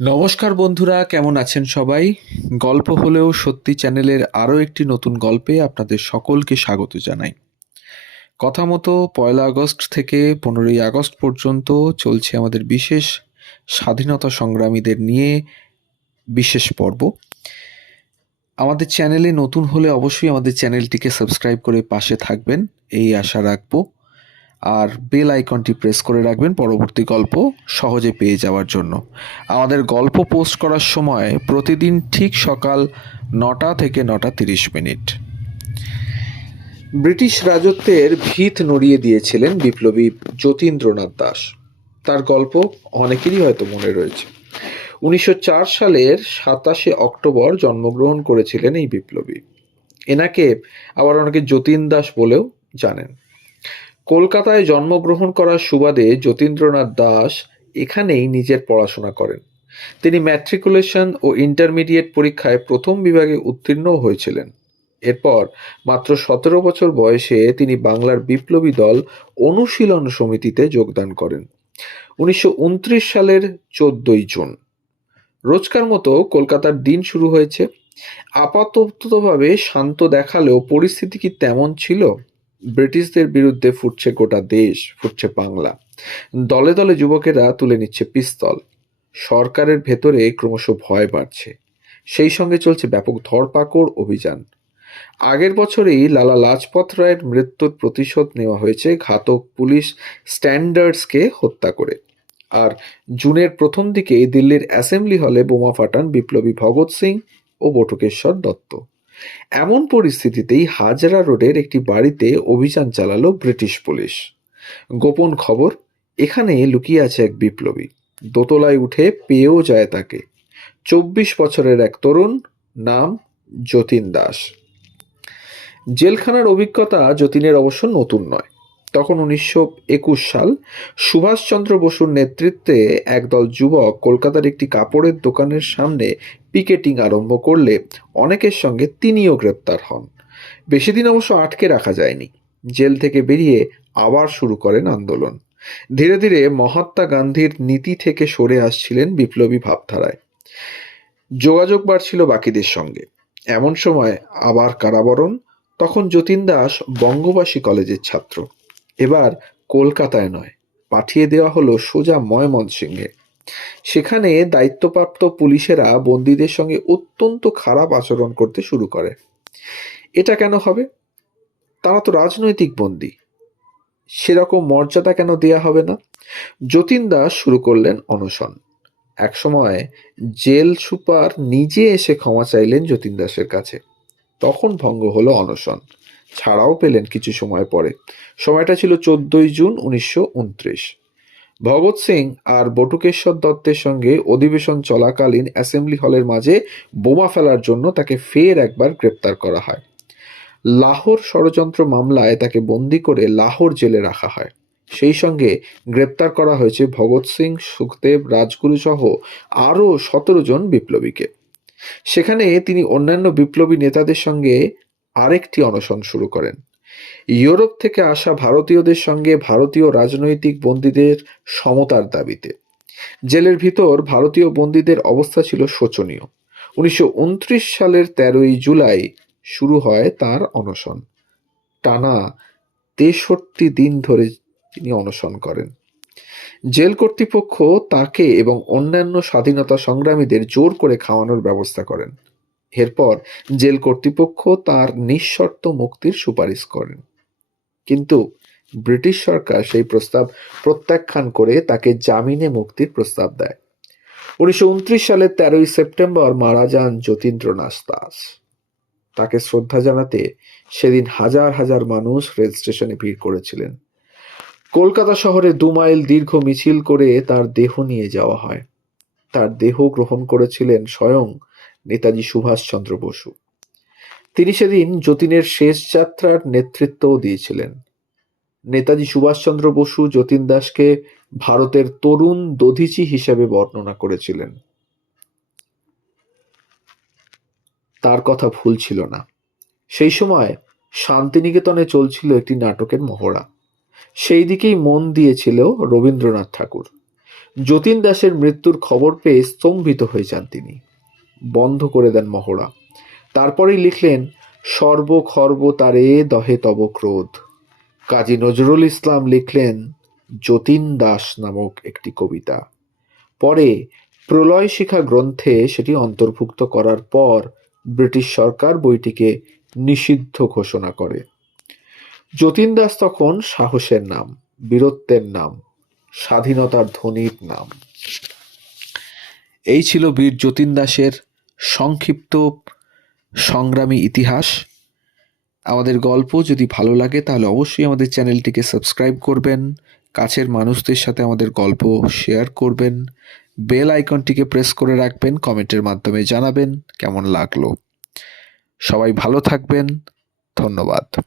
নমস্কার বন্ধুরা, কেমন আছেন সবাই? গল্প হলেও সত্যি চ্যানেলের আরও একটি নতুন গল্পে আপনাদের সকলকে স্বাগত জানাই। কথা মতো পয়লা আগস্ট থেকে পনেরোই আগস্ট পর্যন্ত চলছে আমাদের বিশেষ স্বাধীনতা সংগ্রামীদের নিয়ে বিশেষ পর্ব। আমাদের চ্যানেলে নতুন হলে অবশ্যই আমাদের চ্যানেলটিকে সাবস্ক্রাইব করে পাশে থাকবেন, এই আশা রাখব। আর বেল আইকনটি প্রেস করে রাখবেন পরবর্তী গল্প সহজে পেয়ে যাওয়ার জন্য। আমাদের গল্প পোস্ট করার সময় প্রতিদিন ঠিক সকাল নটা থেকে নটা তিরিশ মিনিট। ব্রিটিশ রাজত্বের ভিত নড়িয়ে দিয়েছিলেন বিপ্লবী যতীন্দ্রনাথ দাস। তার গল্প অনেকেরই হয়তো মনে রয়েছে। উনিশশো চার সালের সাতাশে অক্টোবর জন্মগ্রহণ করেছিলেন এই বিপ্লবী। এনাকে আবার অনেকে যতীন দাস বলেও জানেন। কলকাতায় জন্মগ্রহণ করার সুবাদে যতীন্দ্রনাথ দাস এখানেই নিজের পড়াশোনা করেন। তিনি ম্যাট্রিকুলেশন ও ইন্টারমিডিয়েট পরীক্ষায় প্রথম বিভাগে উত্তীর্ণ হয়েছিলেন। এরপর মাত্র সতেরো বছর বয়সে তিনি বাংলার বিপ্লবী দল অনুশীলন সমিতিতে যোগদান করেন। উনিশশো উনত্রিশ সালের চোদ্দই জুন। রোজকার মতো কলকাতার দিন শুরু হয়েছে। আপাততভাবে শান্ত দেখালেও পরিস্থিতি কি তেমন ছিল? ব্রিটিশদের বিরুদ্ধে ফুটছে গোটা দেশ, ফুটছে বাংলা। দলে দলে যুবকেরা তুলে নিচ্ছে পিস্তল। সরকারের ভেতরে ক্রমশ ভয় বাড়ছে। সেই সঙ্গে চলছে ব্যাপক ধরপাকড় অভিযান। আগের বছরেই লালা লাজপত রায়ের মৃত্যুর প্রতিশোধ নেওয়া হয়েছে ঘাতক পুলিশ স্ট্যান্ডার্ডসকে হত্যা করে। আর জুনের প্রথম দিকে দিল্লির অ্যাসেম্বলি হলে বোমা ফাটান বিপ্লবী ভগৎ সিং ও বটুকেশ্বর দত্ত। এমন পরিস্থিতিতেই হাজরা রোডের একটি বাড়িতে অভিযান চালালো ব্রিটিশ পুলিশ। গোপন খবর, এখানে লুকিয়ে আছে এক বিপ্লবী। দোতলায় উঠে পেয়েও যায় তাকে। চব্বিশ বছরের এক তরুণ নাম যতীন দাস। জেলখানার অভিজ্ঞতা যতীনের অবশ্য নতুন নয়। তখন উনিশশো একুশ সাল সুভাষচন্দ্র বসুর নেতৃত্বে একদল যুবক কলকাতার একটি কাপড়ের দোকানের সামনে পিকেটিং আরম্ভ করলে অনেকের সঙ্গে তিনিও গ্রেপ্তার হন। বেশি দিন অবশ্য আটকে রাখা যায়নি। জেল থেকে বেরিয়ে আবার শুরু করেন আন্দোলন। ধীরে ধীরে মহাত্মা গান্ধীর নীতি থেকে সরে আসছিলেন বিপ্লবী ভাবধারায়। যোগাযোগ বাড়ছিল বাকিদের সঙ্গে। এমন সময় আবার কারাবরণ, তখন যতীন দাস বঙ্গবাসী কলেজের ছাত্র। এবার কলকাতায় নয়, পাঠিয়ে দেওয়া হলো সোজা ময়মনসিংহে। সেখানে দায়িত্বপ্রাপ্ত পুলিশেরা বন্দীদের সঙ্গে অত্যন্ত খারাপ আচরণ করতে শুরু করে। এটা কেন হবে? তারা তো রাজনৈতিক বন্দী। সেরকম মর্যাদা কেন দেয়া হবে না? যতীন দাস শুরু করলেন অনশন। একসময় জেল সুপার নিজে এসে ক্ষমা চাইলেন যতীন দাসের কাছে। তখন ভঙ্গ হলো অনশন। ছাড়াও পেলেন কিছু সময় পরে। সময়টা ছিল চোদ্দই জুন উনিশশো উনত্রিশ। ভগৎ সিং আর বটুকেশ্বর দত্তের সঙ্গে অধিবেশন চলাকালীন অ্যাসেম্বলি হলের মাঝে বোমা ফেলার জন্য তাকে ফের একবার গ্রেপ্তার করা হয়। লাহোর ষড়যন্ত্র মামলায় তাকে বন্দি করে লাহোর জেলে রাখা হয়। সেই সঙ্গে গ্রেপ্তার করা হয়েছে ভগৎ সিং, সুখদেব, রাজগুরু সহ আরও সতেরো জন বিপ্লবীকে। সেখানে তিনি অন্যান্য বিপ্লবী নেতাদের সঙ্গে আরেকটি অনশন শুরু করেন। ইউরোপ থেকে আসা ভারতীয়দের সঙ্গে ভারতীয় রাজনৈতিক বন্দীদের সমতার দাবিতে। জেলের ভিতর ভারতীয় বন্দীদের অবস্থা ছিল শোচনীয়। উনিশশো উনত্রিশ সালের তেরোই জুলাই শুরু হয় তার অনশন। টানা তেষট্টি দিন ধরে তিনি অনশন করেন। জেল কর্তৃপক্ষ তাকে এবং অন্যান্য স্বাধীনতা সংগ্রামীদের জোর করে খাওয়ানোর ব্যবস্থা করেন। এরপর জেল কর্তৃপক্ষ তার নিঃশর্ত মুক্তির সুপারিশ করেন। কিন্তু ব্রিটিশ সরকার সেই প্রস্তাব প্রত্যাখ্যান করে তাকে জামিনে মুক্তির প্রস্তাব দেয়। উনিশশো উনত্রিশ সালের তেরোই সেপ্টেম্বর মারা যান যতীন্দ্রনাথ দাস। তাকে শ্রদ্ধা জানাতে সেদিন হাজার হাজার মানুষ রেল স্টেশনে ভিড় করেছিলেন। কলকাতা শহরে দু মাইল দীর্ঘ মিছিল করে তার দেহ নিয়ে যাওয়া হয়। তার দেহ গ্রহণ করেছিলেন স্বয়ং নেতাজি সুভাষচন্দ্র বসু। তিনি সেদিন যতীনের শেষ যাত্রার নেতৃত্বও দিয়েছিলেন। নেতাজি সুভাষচন্দ্র বসু যতীন দাসকে ভারতের তরুণ দধিচি হিসেবে বর্ণনা করেছিলেন। তার কথা ভুল ছিল না। সেই সময় শান্তিনিকেতনে চলছিল একটি নাটকের মহড়া। সেই দিকেই মন দিয়েছিল রবীন্দ্রনাথ ঠাকুর। যতীন দাসের মৃত্যুর খবর পেয়ে স্তম্ভিত হয়ে যান তিনি। বন্ধ করে দেন মহড়া। তারপরেই লিখলেন, সর্ব খর্ব তারে দহে তব ক্রোধ। কাজী নজরুল ইসলাম লিখলেন, যতীন দাস নামক একটি কবিতা। পরে প্রলয় শিখা গ্রন্থে সেটি অন্তর্ভুক্ত করার পর ব্রিটিশ সরকার বইটিকে নিষিদ্ধ ঘোষণা করে। যতীন দাস তখন সাহসের নাম, বীরত্বের নাম, স্বাধীনতার ধ্বনির নাম। এই ছিল বীর যতীন দাসের সংক্ষিপ্ত সংগ্রামী ইতিহাস। আমাদের গল্প যদি ভালো লাগে, তাহলে অবশ্যই আমাদের চ্যানেলটিকে সাবস্ক্রাইব করবেন, কাছের মানুষদের সাথে আমাদের গল্প শেয়ার করবেন, বেল আইকনটিকে প্রেস করে রাখবেন, কমেন্টের মাধ্যমে জানাবেন কেমন লাগল। সবাই ভালো থাকবেন, ধন্যবাদ।